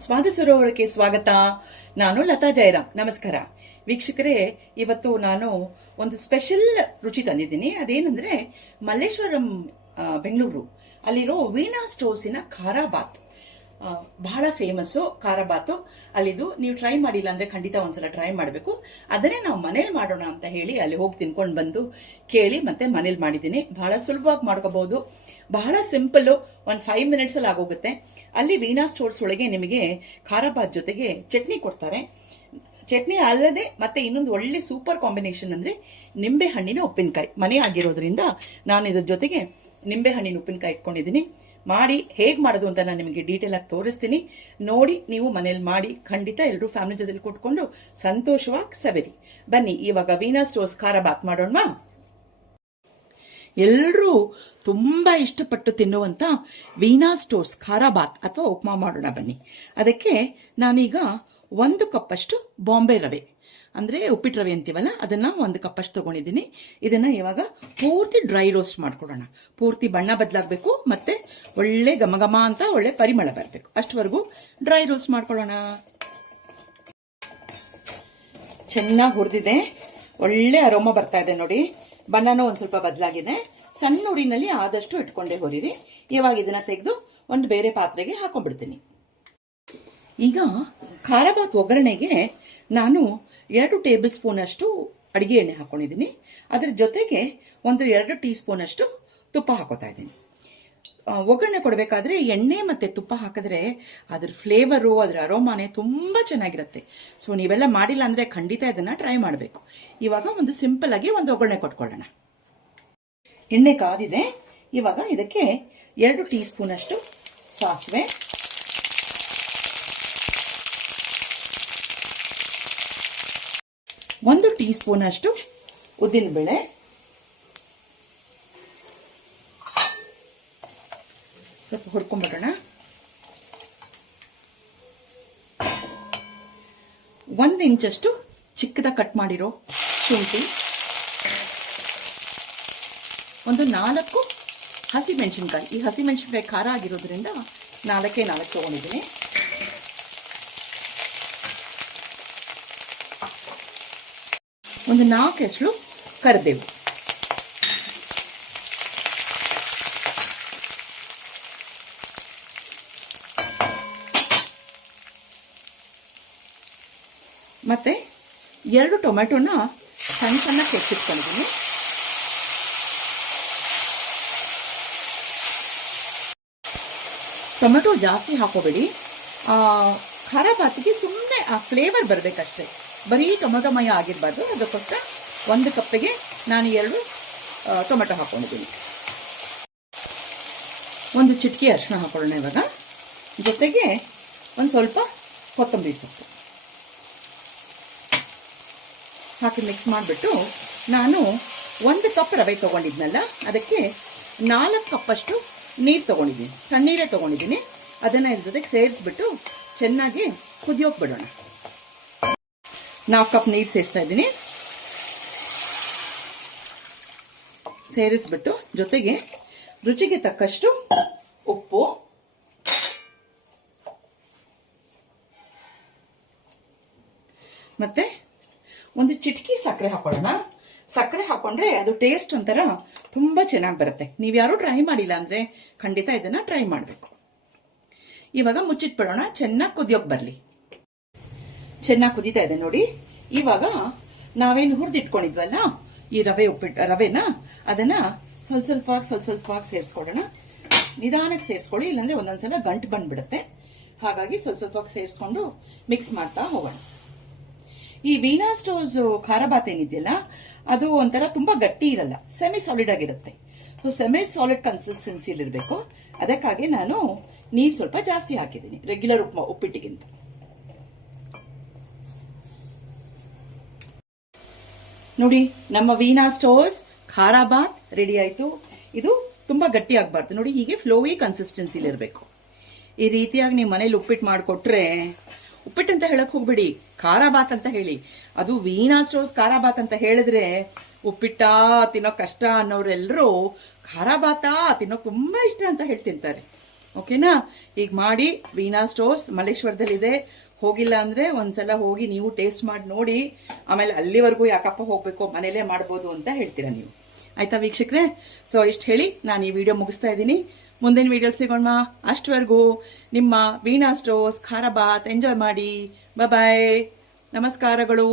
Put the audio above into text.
ಸ್ವಾದ ಸರೋವರಕ್ಕೆ ಸ್ವಾಗತ. ನಾನು ಲತಾ ಜಯರಾಮ್. ನಮಸ್ಕಾರ. ವೀಕ್ಷಕರೇ, ಇವತ್ತು ನಾನು ಒಂದು ಸ್ಪೆಷಲ್ ರುಚಿ ತಂದಿದ್ದೀನಿ. ಅದೇನಂದ್ರೆ ಮಲ್ಲೇಶ್ವರಂ ಬೆಂಗಳೂರು. ಅಲ್ಲಿರೋ ವೀಣಾ ಸ್ಟೋರ್ಸಿನ ಖಾರಾಬಾತ್. ಬಹಳ ಫೇಮಸ್ಸು ಖಾರಾಬಾತು. ಅಲ್ಲಿದು ನೀವು ಟ್ರೈ ಮಾಡಿಲ್ಲ ಅಂದ್ರೆ ಖಂಡಿತ ಒಂದ್ಸಲ ಟ್ರೈ ಮಾಡಬೇಕು. ಅದನ್ನೇ ನಾವು ಮನೇಲಿ ಮಾಡೋಣ ಅಂತ ಹೇಳಿ ಅಲ್ಲಿ ಹೋಗಿ ತಿನ್ಕೊಂಡು ಬಂದು ಕೇಳಿ ಮತ್ತೆ ಮನೇಲಿ ಮಾಡಿದ್ದೀನಿ. ಬಹಳ ಸುಲಭವಾಗಿ ಮಾಡ್ಕೋಬಹುದು. ಬಹಳ ಸಿಂಪಲ್ ಒಂದು ಫೈವ್ ಮಿನಿಟ್ಸ್ ಅಲ್ಲಿ ಆಗೋಗುತ್ತೆ. ಅಲ್ಲಿ ವೀಣಾ ಸ್ಟೋರ್ಸ್ ಒಳಗೆ ನಿಮಗೆ ಖಾರ ಬಾತ್ ಜೊತೆಗೆ ಚಟ್ನಿ ಕೊಡ್ತಾರೆ. ಚಟ್ನಿ ಅಲ್ಲದೆ ಮತ್ತೆ ಇನ್ನೊಂದು ಒಳ್ಳೆ ಸೂಪರ್ ಕಾಂಬಿನೇಷನ್ ಅಂದ್ರೆ ನಿಂಬೆ ಹಣ್ಣಿನ ಉಪ್ಪಿನಕಾಯಿ. ಮನೆ ಆಗಿರೋದ್ರಿಂದ ನಾನು ಇದ್ರ ಜೊತೆಗೆ ನಿಂಬೆ ಹಣ್ಣಿನ ಉಪ್ಪಿನಕಾಯಿ ಇಟ್ಕೊಂಡಿದ್ದೀನಿ. ಮಾಡಿ ಹೇಗೆ ಮಾಡೋದು ಅಂತ ನಾನು ನಿಮಗೆ ಡೀಟೇಲ್ ಆಗಿ ತೋರಿಸ್ತೀನಿ. ನೋಡಿ ನೀವು ಮನೇಲಿ ಮಾಡಿ ಖಂಡಿತ ಎಲ್ಲರೂ ಫ್ಯಾಮಿಲಿ ಜೊತೆಲಿ ಕೊಟ್ಕೊಂಡು ಸಂತೋಷವಾಗಿ ಸವೆರಿ. ಬನ್ನಿ, ಇವಾಗ ವೀಣಾ ಸ್ಟೋರ್ಸ್ ಖಾರ ಬಾತ್ ಮಾಡೋಣ. ಎಲ್ಲರೂ ತುಂಬ ಇಷ್ಟಪಟ್ಟು ತಿನ್ನುವಂಥ ವೀಣಾ ಸ್ಟೋರ್ಸ್ ಖಾರ ಬಾತ್ ಅಥವಾ ಉಪ್ಮಾ ಮಾಡೋಣ ಬನ್ನಿ. ಅದಕ್ಕೆ ನಾನೀಗ ಒಂದು ಕಪ್ಪಷ್ಟು ಬಾಂಬೆ ರವೆ. ಅಂದರೆ ಉಪ್ಪಿಟ್ಟು ರವೆ ಅಂತೀವಲ್ಲ, ಅದನ್ನು ಒಂದು ಕಪ್ಪಷ್ಟು ತೊಗೊಂಡಿದ್ದೀನಿ. ಇದನ್ನು ಇವಾಗ ಪೂರ್ತಿ ಡ್ರೈ ರೋಸ್ಟ್ ಮಾಡ್ಕೊಳ್ಳೋಣ. ಪೂರ್ತಿ ಬಣ್ಣ ಬದಲಾಗಬೇಕು, ಮತ್ತು ಒಳ್ಳೆ ಘಮ ಘಮ ಅಂತ ಒಳ್ಳೆ ಪರಿಮಳ ಬರಬೇಕು. ಅಷ್ಟವರೆಗೂ ಡ್ರೈ ರೋಸ್ಟ್ ಮಾಡ್ಕೊಳ್ಳೋಣ. ಚೆನ್ನಾಗಿ ಹುರಿದಿದೆ. ಒಳ್ಳೆ ಅರೋಮ ಬರ್ತಾ ಇದೆ ನೋಡಿ. ಬಣ್ಣನೂ ಒಂದು ಸ್ವಲ್ಪ ಬದಲಾಗಿದೆ. ಸಣ್ಣ ಉರಿನಲ್ಲಿ ಆದಷ್ಟು ಇಟ್ಕೊಂಡೆ ಹೊರೀರಿ ಇವಾಗ ಇದನ್ನ ತೆಗೆದು ಒಂದು ಬೇರೆ ಪಾತ್ರೆಗೆ ಹಾಕೊಂಡ್ಬಿಡ್ತೀನಿ. ಈಗ ಖಾರಬಾತ್ ಒಗ್ಗರಣೆಗೆ ನಾನು ಎರಡು ಟೇಬಲ್ ಸ್ಪೂನ್ ಅಷ್ಟು ಅಡಿಗೆ ಎಣ್ಣೆ ಹಾಕೊಂಡಿದ್ದೀನಿ. ಅದರ ಜೊತೆಗೆ ಒಂದು ಎರಡು ಟೀ ಸ್ಪೂನ್ ಅಷ್ಟು ತುಪ್ಪ ಹಾಕೋತಾ ಇದ್ದೀನಿ. ಒಗ್ಗರಣೆ ಕೊಡಬೇಕಾದ್ರೆ ಎಣ್ಣೆ ಮತ್ತೆ ತುಪ್ಪ ಹಾಕಿದ್ರೆ ಅದ್ರ ಫ್ಲೇವರು ಅದರ ಅರೋಮಾನೆ ತುಂಬ ಚೆನ್ನಾಗಿರುತ್ತೆ. ಸೊ ನೀವೆಲ್ಲ ಮಾಡಿಲ್ಲ ಅಂದ್ರೆ ಖಂಡಿತ ಇದನ್ನು ಟ್ರೈ ಮಾಡಬೇಕು. ಇವಾಗ ಒಂದು ಸಿಂಪಲ್ ಆಗಿ ಒಂದು ಒಗ್ಗರಣೆ ಕೊಟ್ಕೊಳ್ಳೋಣ. ಎಣ್ಣೆ ಕಾದಿದೆ. ಇವಾಗ ಇದಕ್ಕೆ ಎರಡು ಟೀ ಸ್ಪೂನಷ್ಟು ಸಾಸಿವೆ. ಒಂದು ಟೀ ಸ್ಪೂನಷ್ಟು ಉದ್ದಿನಬೇಳೆ. ಸ್ವಲ್ಪ ಹುರ್ಕೊಂಡ್ಬಿಡೋಣ ಒಂದು ಇಂಚಷ್ಟು ಚಿಕ್ಕದಾಗಿ ಕಟ್ ಮಾಡಿರೋ ಶುಂಠಿ. ಒಂದು ನಾಲ್ಕು ಹಸಿ ಮೆಣಸಿನ್ಕಾಯಿ ಈ ಹಸಿ ಮೆಣಸಿನ್ಕಾಯಿ ಖಾರ ಆಗಿರೋದ್ರಿಂದ ನಾಲ್ಕೇ ನಾಲ್ಕು ತಗೊಂಡಿದ್ದೀನಿ. ಒಂದು ನಾಲ್ಕು ಹೆಸರು ಕರಿಬೇವು. ಮತ್ತೆ ಎರಡು ಟೊಮೆಟೊನ ಸಣ್ಣ ಸಣ್ಣ ಕೆಚ್ಚಿಟ್ಕೊಂಡಿದ್ದೀನಿ. ಟೊಮೆಟೊ ಜಾಸ್ತಿ ಹಾಕೋಬೇಡಿ. ಖಾರ ಬಾತಿಗೆ ಸುಮ್ಮನೆ ಆ ಫ್ಲೇವರ್ ಬರಬೇಕಷ್ಟೇ. ಬರೀ ಟೊಮೆಟೊಮಯ ಆಗಿರಬಾರ್ದು. ಅದಕ್ಕೋಸ್ಕರ ಒಂದು ಕಪ್ಪಿಗೆ ನಾನು ಎರಡು ಟೊಮೆಟೊ ಹಾಕೊಂಡಿದ್ದೀನಿ. ಒಂದು ಚಿಟಿಕೆ ಅರಿಶಿನ ಹಾಕೊಳ್ಳೋಣ ಇವಾಗ. ಜೊತೆಗೆ ಒಂದು ಸ್ವಲ್ಪ ಕೊತ್ತಂಬರಿ ಸೊಪ್ಪು. ಹಾಕಿ ಮಿಕ್ಸ್ ಮಾಡಿಬಿಟ್ಟು ನಾನು ಒಂದು ಕಪ್ ರವೆ ತೊಗೊಂಡಿದ್ನಲ್ಲ, ಅದಕ್ಕೆ ನಾಲ್ಕು ಕಪ್ಪಷ್ಟು ನೀರು ತೊಗೊಂಡಿದ್ದೀನಿ. ತಣ್ಣೀರೇ ತೊಗೊಂಡಿದ್ದೀನಿ. ಅದನ್ನು ಇದ್ರ ಜೊತೆಗೆ ಸೇರಿಸ್ಬಿಟ್ಟು ಚೆನ್ನಾಗಿ ಕುದಿಯೋಕೆ ಬಿಡೋಣ. ನಾಲ್ಕು ಕಪ್ ನೀರು ಸೇರಿಸ್ತಾ ಇದ್ದೀನಿ. ಸೇರಿಸ್ಬಿಟ್ಟು ಜೊತೆಗೆ ರುಚಿಗೆ ತಕ್ಕಷ್ಟು ಉಪ್ಪು. ಮತ್ತೆ ಒಂದು ಚಿಟಕಿ ಸಕ್ಕರೆ ಹಾಕೊಳ್ಳೋಣ. ಸಕ್ಕರೆ ಹಾಕೊಂಡ್ರೆ ಅದು ಟೇಸ್ಟ್ ಒಂಥರ ತುಂಬಾ ಚೆನ್ನಾಗಿ ಬರುತ್ತೆ. ನೀವು ಯಾರು ಟ್ರೈ ಮಾಡಿಲ್ಲ ಅಂದ್ರೆ ಖಂಡಿತ ಇದನ್ನ ಟ್ರೈ ಮಾಡಬೇಕು. ಇವಾಗ ಮುಚ್ಚಿಟ್ಬಿಡೋಣ. ಚೆನ್ನಾಗಿ ಕುದಿಯೋಕ್ ಬರಲಿ. ಚೆನ್ನಾಗಿ ಕುದೀತಾ ಇದೆ ನೋಡಿ. ಇವಾಗ ನಾವೇನು ಹುರಿದಿಟ್ಕೊಂಡಿದ್ವಲ್ಲ, ಈ ರವೆ ಉಪ್ಪಿಟ್ಟು ರವೆನ ಅದನ್ನ ಸ್ವಲ್ಪ ಸ್ವಲ್ಪವಾಗಿ ಸ್ವಲ್ಪ ಸ್ವಲ್ಪವಾಗಿ ಸೇರಿಸ್ಕೊಡೋಣ. ನಿಧಾನಕ್ಕೆ ಸೇರಿಸ್ಕೊಳ್ಳಿ, ಇಲ್ಲಾಂದ್ರೆ ಒಂದೊಂದ್ಸಲ ಗಂಟು ಬಂದ್ಬಿಡುತ್ತೆ. ಹಾಗಾಗಿ ಸ್ವಲ್ಪ ಸ್ವಲ್ಪವಾಗಿ ಸೇರಿಸ್ಕೊಂಡು ಮಿಕ್ಸ್ ಮಾಡ್ತಾ ಹೋಗೋಣ. ಈ ವೀಣಾ ಸ್ಟೋರ್ಸ್ ಖಾರ ಬಾತ್ ಏನಿದೆಯಲ್ಲ, ಅದು ಒಂಥರ ತುಂಬಾ ಗಟ್ಟಿ ಇರಲ್ಲ ಸೆಮಿ ಸಾಲಿಡ್ ಆಗಿರುತ್ತೆ. ಸೊ ಸೆಮಿ ಸಾಲಿಡ್ ಕನ್ಸಿಸ್ಟೆನ್ಸಿಯಲ್ಲಿ ಇರಬೇಕು. ಅದಕ್ಕಾಗಿ ನಾನು ನೀರು ಸ್ವಲ್ಪ ಜಾಸ್ತಿ ಹಾಕಿದ್ದೀನಿ ರೆಗ್ಯುಲರ್ ಉಪ್ಮಾ, ಉಪ್ಪಿಟ್ಟಿಗಿಂತ. ನೋಡಿ, ನಮ್ಮ ವೀಣಾ ಸ್ಟೋರ್ಸ್ ಖಾರ ಬಾತ್ ರೆಡಿ ಆಯ್ತು. ಇದು ತುಂಬಾ ಗಟ್ಟಿ ಆಗಬಾರ್ದು. ನೋಡಿ, ಹೀಗೆ ಫ್ಲೋವಿ ಕನ್ಸಿಸ್ಟೆನ್ಸಿಲಿ ಇರಬೇಕು. ಈ ರೀತಿಯಾಗಿ ನೀವು ಮನೇಲಿ ಉಪ್ಪಿಟ್ಟು ಮಾಡಿಕೊಟ್ರೆ ಉಪ್ಪಿಟ್ಟು ಅಂತ ಹೇಳಕ್ ಹೋಗ್ಬೇಡಿ. ಖಾರಾಬಾತ್ ಅಂತ ಹೇಳಿ. ಅದು ವೀಣಾ ಸ್ಟೋರ್ಸ್ ಖಾರಾಬಾತ್ ಅಂತ ಹೇಳಿದ್ರೆ ಉಪ್ಪಿಟ್ಟ ತಿನ್ನೋ ಕಷ್ಟ ಅನ್ನೋರೆಲ್ಲರೂ ಖಾರಾಬಾತ ತಿನ್ನೋ ತುಂಬಾ ಇಷ್ಟ ಅಂತ ಹೇಳಿ ತಿಂತಾರೆ ಓಕೆನಾ? ಈಗ ಮಾಡಿ ವೀಣಾ ಸ್ಟೋರ್ಸ್ ಮಲ್ಲೇಶ್ವರದಲ್ಲಿದೆ. ಹೋಗಿಲ್ಲ ಅಂದ್ರೆ ಒಂದ್ಸಲ ಹೋಗಿ ನೀವು ಟೇಸ್ಟ್ ಮಾಡಿ ನೋಡಿ. ಆಮೇಲೆ ಅಲ್ಲಿವರೆಗೂ ಯಾಕಪ್ಪ ಹೋಗ್ಬೇಕು ಮನೇಲೆ ಮಾಡ್ಬೋದು ಅಂತ ಹೇಳ್ತೀರಾ ನೀವು. ಆಯ್ತಾ ವೀಕ್ಷಕರೇ? ಸೊ ಇಷ್ಟು ಹೇಳಿ ನಾನು ಈ ವಿಡಿಯೋ ಮುಗಿಸ್ತಾ ಇದ್ದೀನಿ. ಮುಂದಿನ ವಿಡಿಯೋ ಸಿಗೋಣ. ಅಷ್ಟವರೆಗೂ ನಿಮ್ಮ ವೀಣಾ ಸ್ಟೋಸ್ ಖಾರ ಬಾತ್ ಎಂಜಾಯ್ ಮಾಡಿ. ಬಾಯ್ ನಮಸ್ಕಾರಗಳು.